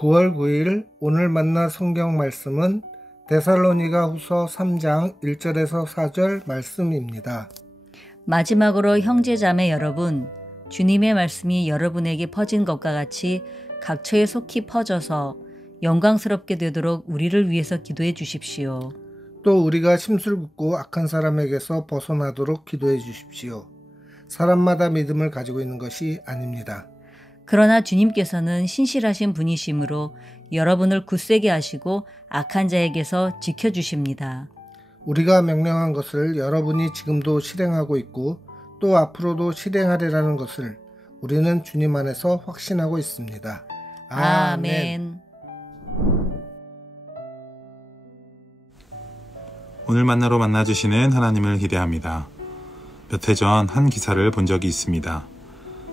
9월 9일 오늘 만날 성경 말씀은 데살로니가 후서 3장 1절에서 4절 말씀입니다. 마지막으로 형제자매 여러분, 주님의 말씀이 여러분에게 퍼진 것과 같이 각처에 속히 퍼져서 영광스럽게 되도록 우리를 위해서 기도해 주십시오. 또 우리가 심술궂고 악한 사람에게서 벗어나도록 기도해 주십시오. 사람마다 믿음을 가지고 있는 것이 아닙니다. 그러나 주님께서는 신실하신 분이시므로 여러분을 굳세게 하시고 악한 자에게서 지켜주십니다. 우리가 명령한 것을 여러분이 지금도 실행하고 있고 또 앞으로도 실행하리라는 것을 우리는 주님 안에서 확신하고 있습니다. 아멘. 오늘 만나러 만나주시는 하나님을 기대합니다. 몇 해 전 한 기사를 본 적이 있습니다.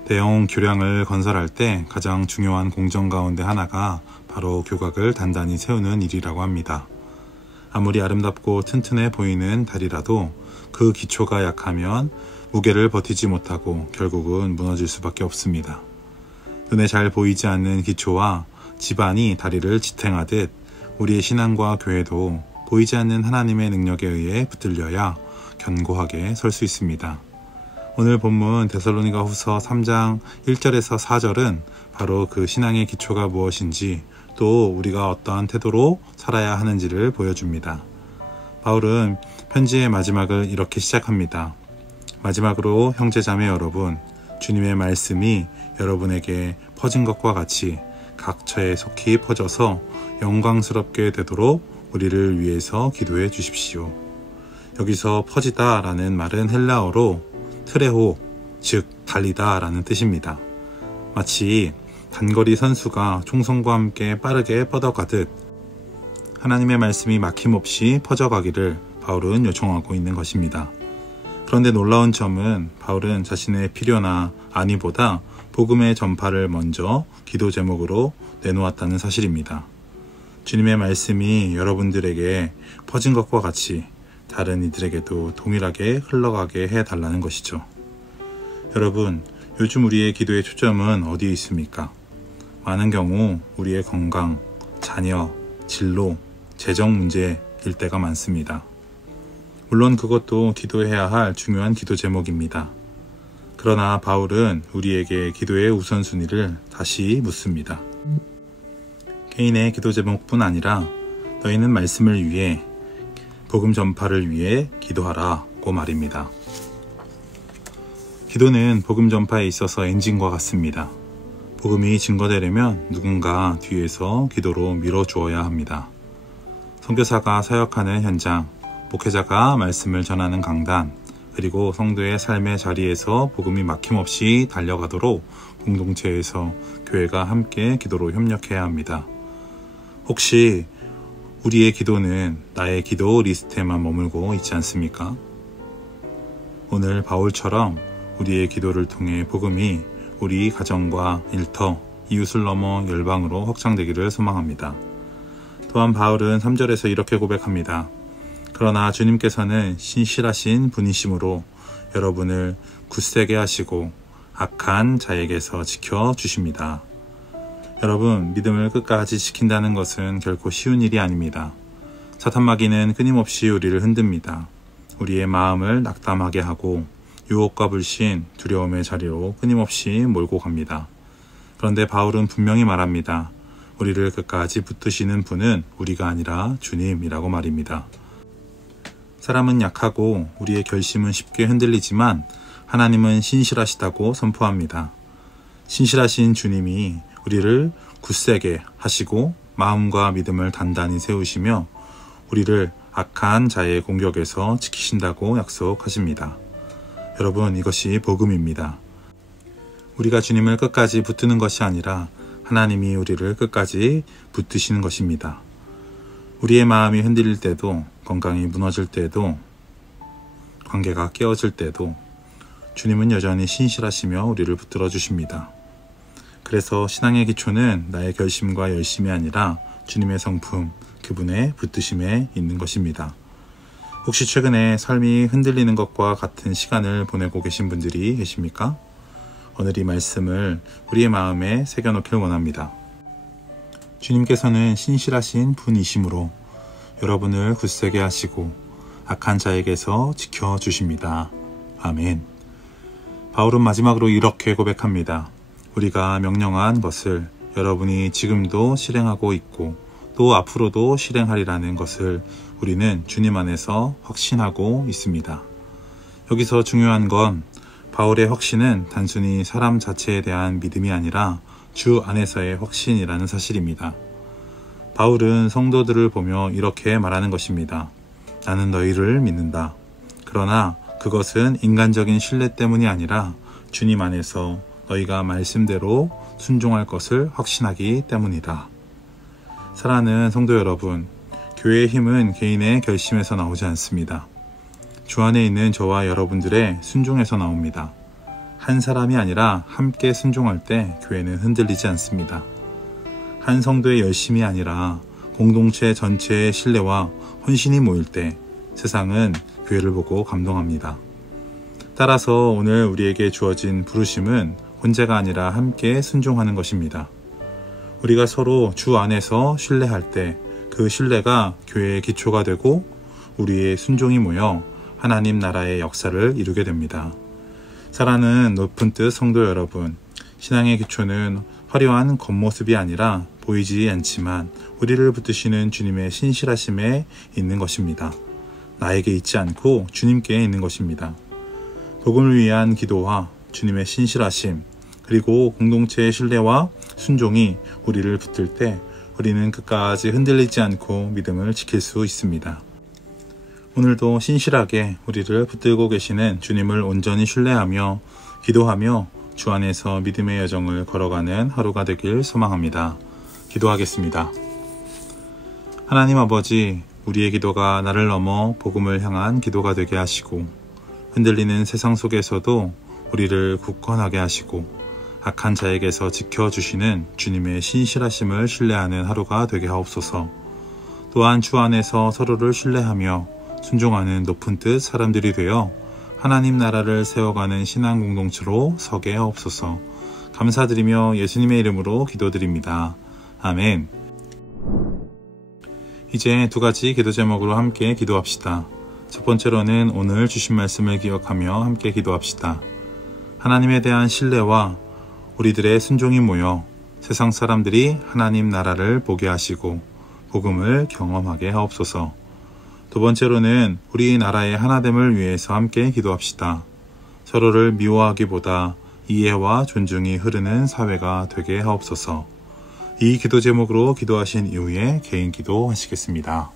대형 교량을 건설할 때 가장 중요한 공정 가운데 하나가 바로 교각을 단단히 세우는 일이라고 합니다. 아무리 아름답고 튼튼해 보이는 다리라도 그 기초가 약하면 무게를 버티지 못하고 결국은 무너질 수밖에 없습니다. 눈에 잘 보이지 않는 기초와 지반이 다리를 지탱하듯 우리의 신앙과 교회도 보이지 않는 하나님의 능력에 의해 붙들려야 견고하게 설 수 있습니다. 오늘 본문 데살로니가 후서 3장 1절에서 4절은 바로 그 신앙의 기초가 무엇인지 또 우리가 어떠한 태도로 살아야 하는지를 보여줍니다. 바울은 편지의 마지막을 이렇게 시작합니다. 마지막으로 형제자매 여러분, 주님의 말씀이 여러분에게 퍼진 것과 같이 각처에 속히 퍼져서 영광스럽게 되도록 우리를 위해서 기도해 주십시오. 여기서 퍼지다 라는 말은 헬라어로 트레호, 즉 달리다 라는 뜻입니다. 마치 단거리 선수가 총성과 함께 빠르게 뻗어가듯 하나님의 말씀이 막힘없이 퍼져가기를 바울은 요청하고 있는 것입니다. 그런데 놀라운 점은 바울은 자신의 필요나 안위보다 복음의 전파를 먼저 기도 제목으로 내놓았다는 사실입니다. 주님의 말씀이 여러분들에게 퍼진 것과 같이 다른 이들에게도 동일하게 흘러가게 해달라는 것이죠. 여러분, 요즘 우리의 기도의 초점은 어디에 있습니까? 많은 경우 우리의 건강, 자녀, 진로, 재정 문제일 때가 많습니다. 물론 그것도 기도해야 할 중요한 기도 제목입니다. 그러나 바울은 우리에게 기도의 우선순위를 다시 묻습니다. 개인의 기도 제목뿐 아니라 너희는 말씀을 위해 복음 전파를 위해 기도하라고 말입니다. 기도는 복음 전파에 있어서 엔진과 같습니다. 복음이 증거되려면 누군가 뒤에서 기도로 밀어주어야 합니다. 선교사가 사역하는 현장, 목회자가 말씀을 전하는 강단, 그리고 성도의 삶의 자리에서 복음이 막힘없이 달려가도록 공동체에서 교회가 함께 기도로 협력해야 합니다. 혹시 우리의 기도는 나의 기도 리스트에만 머물고 있지 않습니까? 오늘 바울처럼 우리의 기도를 통해 복음이 우리 가정과 일터, 이웃을 넘어 열방으로 확장되기를 소망합니다. 또한 바울은 3절에서 이렇게 고백합니다. 그러나 주님께서는 신실하신 분이시므로 여러분을 굳세게 하시고 악한 자에게서 지켜주십니다. 여러분, 믿음을 끝까지 지킨다는 것은 결코 쉬운 일이 아닙니다. 사탄마귀는 끊임없이 우리를 흔듭니다. 우리의 마음을 낙담하게 하고 유혹과 불신, 두려움의 자리로 끊임없이 몰고 갑니다. 그런데 바울은 분명히 말합니다. 우리를 끝까지 붙드시는 분은 우리가 아니라 주님이라고 말입니다. 사람은 약하고 우리의 결심은 쉽게 흔들리지만 하나님은 신실하시다고 선포합니다. 신실하신 주님이 우리를 굳세게 하시고 마음과 믿음을 단단히 세우시며 우리를 악한 자의 공격에서 지키신다고 약속하십니다. 여러분, 이것이 복음입니다. 우리가 주님을 끝까지 붙드는 것이 아니라 하나님이 우리를 끝까지 붙드시는 것입니다. 우리의 마음이 흔들릴 때도, 건강이 무너질 때도, 관계가 깨어질 때도 주님은 여전히 신실하시며 우리를 붙들어 주십니다. 그래서 신앙의 기초는 나의 결심과 열심이 아니라 주님의 성품, 그분의 붙드심에 있는 것입니다. 혹시 최근에 삶이 흔들리는 것과 같은 시간을 보내고 계신 분들이 계십니까? 오늘 이 말씀을 우리의 마음에 새겨놓기를 원합니다. 주님께서는 신실하신 분이시므로 여러분을 굳세게 하시고 악한 자에게서 지켜주십니다. 아멘. 바울은 마지막으로 이렇게 고백합니다. 우리가 명령한 것을 여러분이 지금도 실행하고 있고 또 앞으로도 실행하리라는 것을 우리는 주님 안에서 확신하고 있습니다. 여기서 중요한 건 바울의 확신은 단순히 사람 자체에 대한 믿음이 아니라 주 안에서의 확신이라는 사실입니다. 바울은 성도들을 보며 이렇게 말하는 것입니다. 나는 너희를 믿는다. 그러나 그것은 인간적인 신뢰 때문이 아니라 주님 안에서 너희가 말씀대로 순종할 것을 확신하기 때문이다. 사랑하는 성도 여러분, 교회의 힘은 개인의 결심에서 나오지 않습니다. 주 안에 있는 저와 여러분들의 순종에서 나옵니다. 한 사람이 아니라 함께 순종할 때 교회는 흔들리지 않습니다. 한 성도의 열심이 아니라 공동체 전체의 신뢰와 헌신이 모일 때 세상은 교회를 보고 감동합니다. 따라서 오늘 우리에게 주어진 부르심은 혼자가 아니라 함께 순종하는 것입니다. 우리가 서로 주 안에서 신뢰할 때 그 신뢰가 교회의 기초가 되고 우리의 순종이 모여 하나님 나라의 역사를 이루게 됩니다. 사랑하는 높은 뜻 성도 여러분, 신앙의 기초는 화려한 겉모습이 아니라 보이지 않지만 우리를 붙드시는 주님의 신실하심에 있는 것입니다. 나에게 있지 않고 주님께 있는 것입니다. 복음을 위한 기도와 주님의 신실하심, 그리고 공동체의 신뢰와 순종이 우리를 붙들 때 우리는 끝까지 흔들리지 않고 믿음을 지킬 수 있습니다. 오늘도 신실하게 우리를 붙들고 계시는 주님을 온전히 신뢰하며 기도하며 주 안에서 믿음의 여정을 걸어가는 하루가 되길 소망합니다. 기도하겠습니다. 하나님 아버지, 우리의 기도가 나를 넘어 복음을 향한 기도가 되게 하시고 흔들리는 세상 속에서도 우리를 굳건하게 하시고 악한 자에게서 지켜주시는 주님의 신실하심을 신뢰하는 하루가 되게 하옵소서. 또한 주 안에서 서로를 신뢰하며 순종하는 높은 뜻 사람들이 되어 하나님 나라를 세워가는 신앙 공동체로 서게 하옵소서. 감사드리며 예수님의 이름으로 기도드립니다. 아멘. 이제 두 가지 기도 제목으로 함께 기도합시다. 첫 번째로는 오늘 주신 말씀을 기억하며 함께 기도합시다. 하나님에 대한 신뢰와 우리들의 순종이 모여 세상 사람들이 하나님 나라를 보게 하시고 복음을 경험하게 하옵소서. 두 번째로는 우리 나라의 하나됨을 위해서 함께 기도합시다. 서로를 미워하기보다 이해와 존중이 흐르는 사회가 되게 하옵소서. 이 기도 제목으로 기도하신 이후에 개인 기도 하시겠습니다.